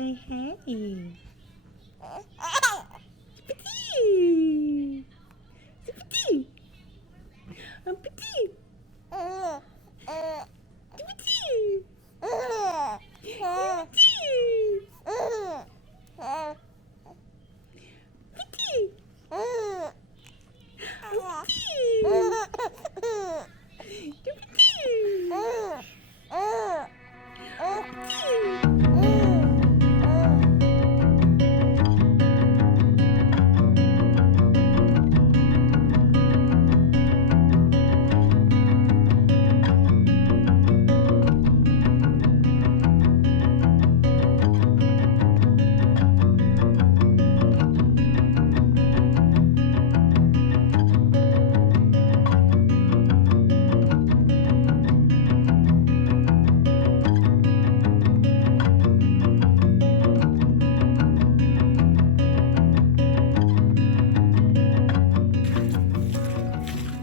say hey. Petit. Petit. Un petit. Petit.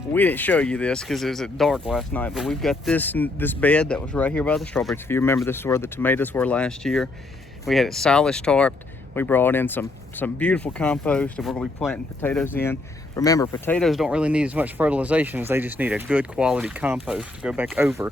We didn't show you this because it was dark last night, but we've got this bed that was right here by the strawberries. If you remember, this is where the tomatoes were last year. We had it silage tarped. We brought in some beautiful compost, and we're going to be planting potatoes in. Remember, potatoes don't really need as much fertilization as they just need a good quality compost to go back over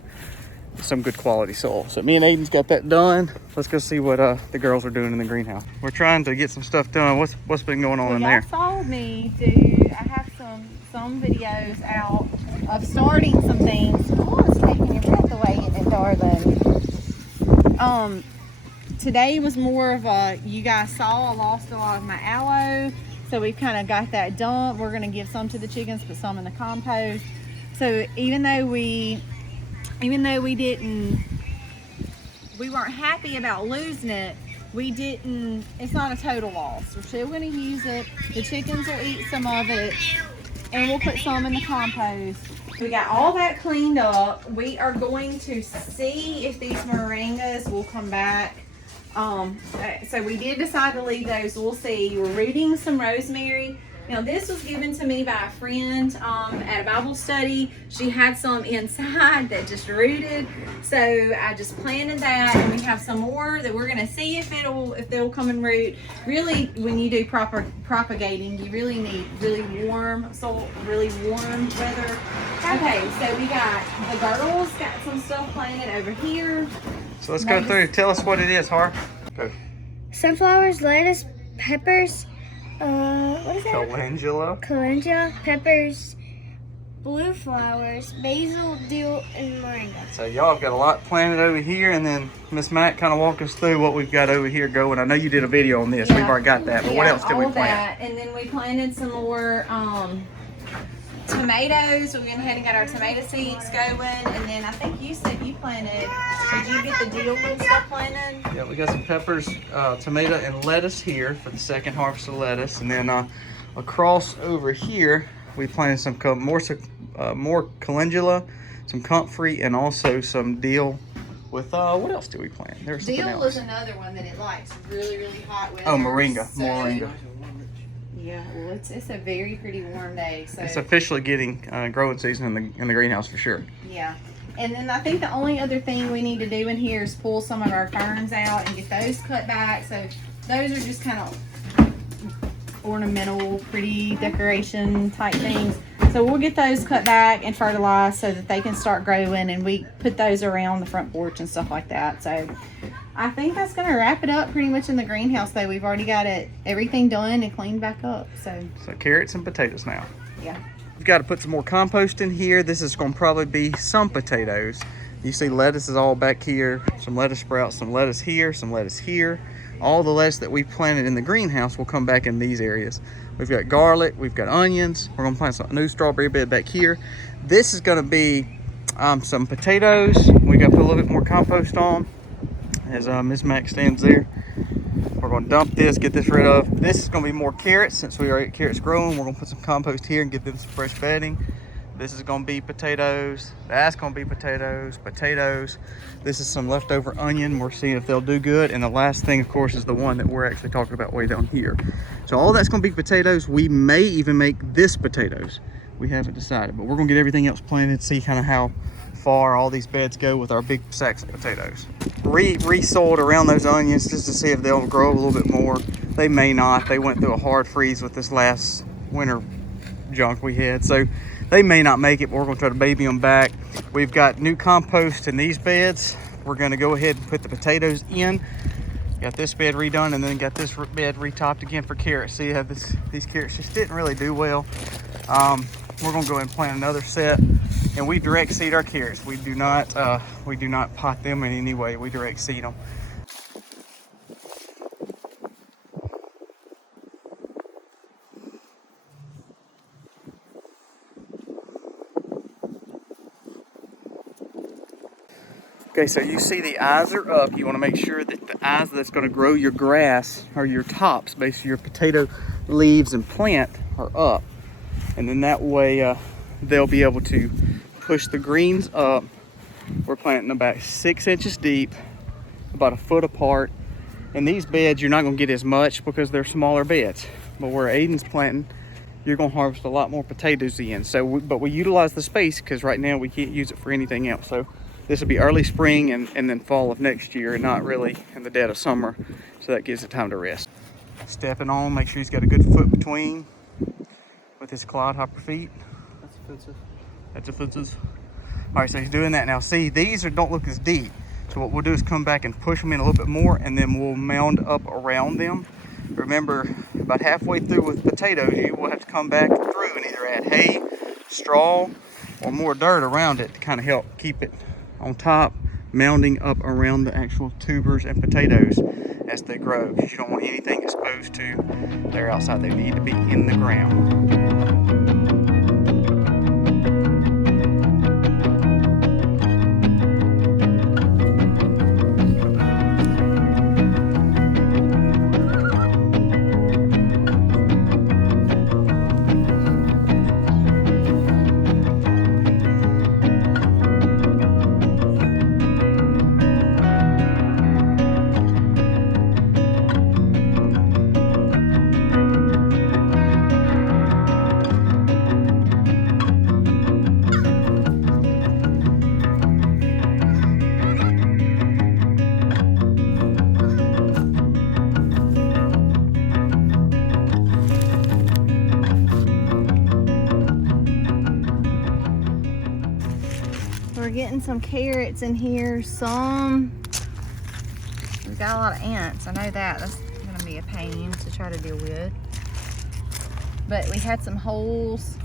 some good quality soil. So me and Aiden's got that done. Let's go see what the girls are doing in the greenhouse. We're trying to get some stuff done. What's been going on in there? Y'all saw me do. I have some videos out of starting some things. Oh, it's taking your breath away, isn't it, darling? Today was more of a, you guys saw I lost a lot of my aloe, so we've kind of got that done. We're going to give some to the chickens, put some in the compost. So even though we weren't happy about losing it, it's not a total loss. We're still going to use it. The chickens will eat some of it, and we'll put some in the compost. We got all that cleaned up. We are going to see if these moringas will come back. So we did decide to leave those. We'll see. We're rooting some rosemary. Now, this was given to me by a friend at a Bible study. She had some inside that just rooted, so I just planted that, and we have some more that we're gonna see if they'll come and root. Really, when you do proper propagating, you really need really warm soil, really warm weather. Okay, so we got the girls got some stuff planted over here. So let's go through. Tell us what it is, Har. Go. Sunflowers, lettuce, peppers. What is that? Calendula, peppers, blue flowers, basil, dill, and moringa. So y'all have got a lot planted over here, and then Miss Matt kind of walk us through what we've got over here going. I know you did a video on this. Yeah. We've already got that, but what else did we plant? That. And then we planted some more tomatoes. We went ahead and got our tomato seeds going, and then I think you said you planted. Did you get the dill and stuff planted? Yeah, we got some peppers, tomato, and lettuce here for the second harvest of lettuce, and then across over here we planted some more calendula, some comfrey, and also some dill. With what else did we plant? There's something else. Dill was another one that it likes really, really hot weather. Oh, moringa, moringa. Yeah, well, it's a very pretty warm day. So it's officially getting growing season in the greenhouse for sure. Yeah, and then I think the only other thing we need to do in here is pull some of our ferns out and get those cut back. So those are just kind of ornamental, pretty decoration type things. So we'll get those cut back and fertilized so that they can start growing, and we put those around the front porch and stuff like that. So I think that's going to wrap it up pretty much in the greenhouse, though. We've already got everything done and cleaned back up. So carrots and potatoes now. Yeah. We've got to put some more compost in here. This is going to probably be some potatoes. You see lettuce is all back here. Some lettuce sprouts, some lettuce here, some lettuce here. All the lettuce that we planted in the greenhouse will come back in these areas. We've got garlic, we've got onions. We're going to plant some new strawberry bed back here. This is going to be some potatoes. We got to put a little bit more compost on. As Miss Mac stands there, we're going to dump this, get this rid of. This is going to be more carrots. Since we already got carrots growing, we're going to put some compost here and give them some fresh bedding. This is going to be potatoes. That's going to be potatoes. This is some leftover onion. We're seeing if they'll do good. And the last thing, of course, is the one that we're actually talking about way down here. So all that's going to be potatoes. We may even make this potatoes. We haven't decided, but we're going to get everything else planted, see kind of how far all these beds go with our big sacks of potatoes. Re-soiled around those onions just to see if they'll grow a little bit more. They may not. They went through a hard freeze with this last winter junk we had, so they may not make it, but we're going to try to baby them back. We've got new compost in these beds. We're going to go ahead and put the potatoes in. Got this bed redone, and then got this bed retopped again for carrots. See how these carrots just didn't really do well. We're going to go ahead and plant another set, and we direct seed our carrots. We do not pot them in any way. We direct seed them. Okay, so you see the eyes are up. You want to make sure that the eyes that's going to grow your grass or your tops, basically your potato leaves and plant, are up. And then that way they'll be able to push the greens up. We're planting about 6 inches deep, about a foot apart. In these beds, you're not going to get as much because they're smaller beds. But where Aiden's planting, you're going to harvest a lot more potatoes in. So, but we utilize the space because right now we can't use it for anything else. So this will be early spring and then fall of next year, and not really in the dead of summer. So that gives it time to rest. Stepping on, make sure he's got a good foot between with his clodhopper feet. That's offensive. That's offensive. All right, so he's doing that now. See, these don't look as deep. So what we'll do is come back and push them in a little bit more, and then we'll mound up around them. Remember, about halfway through with potatoes, you will have to come back through and either add hay, straw, or more dirt around it to kind of help keep it on top, mounding up around the actual tubers and potatoes as they grow, because you don't want anything exposed to their outside. They need to be in the ground. We're getting some carrots in here. We've got a lot of ants. I know that. That's gonna be a pain to try to deal with. But we had some holes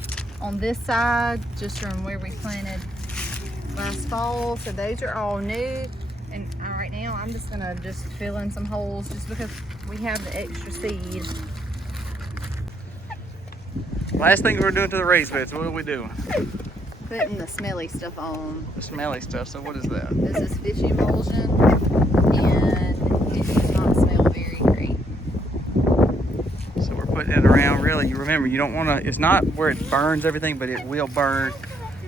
on this side just from where we planted last fall. So those are all new. And right now I'm just gonna fill in some holes just because we have the extra seed. Last thing we're doing to the raised beds, what are we doing? Putting the smelly stuff on. The smelly stuff, so what is that? This is fish emulsion, and it does not smell very great. So we're putting it around. Really, you remember, you don't want to, it's not where it burns everything, but it will burn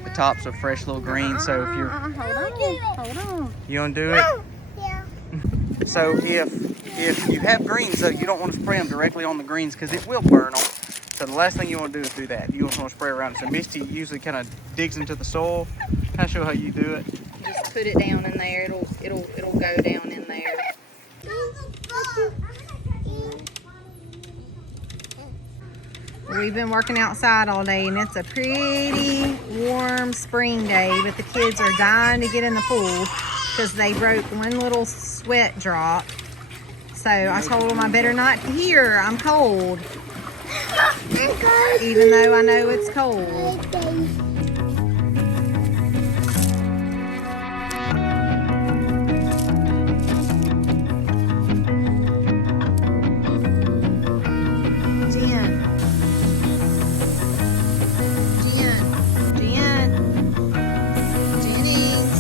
the tops of fresh little greens. So if you're, hold on. You want to do it? Yeah. So if you have greens, though, you don't want to spray them directly on the greens because it will burn them. So the last thing you want to do is do that. You just want to spray around it. So Misty usually kind of digs into the soil. Kind of show how you do it. Just put it down in there. It'll go down in there. We've been working outside all day, and it's a pretty warm spring day, but the kids are dying to get in the pool because they broke one little sweat drop. So I told them I better not here. I'm cold. Even though I know it's cold. Jennings.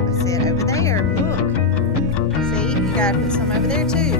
I said over there, look. See, you gotta put some over there too.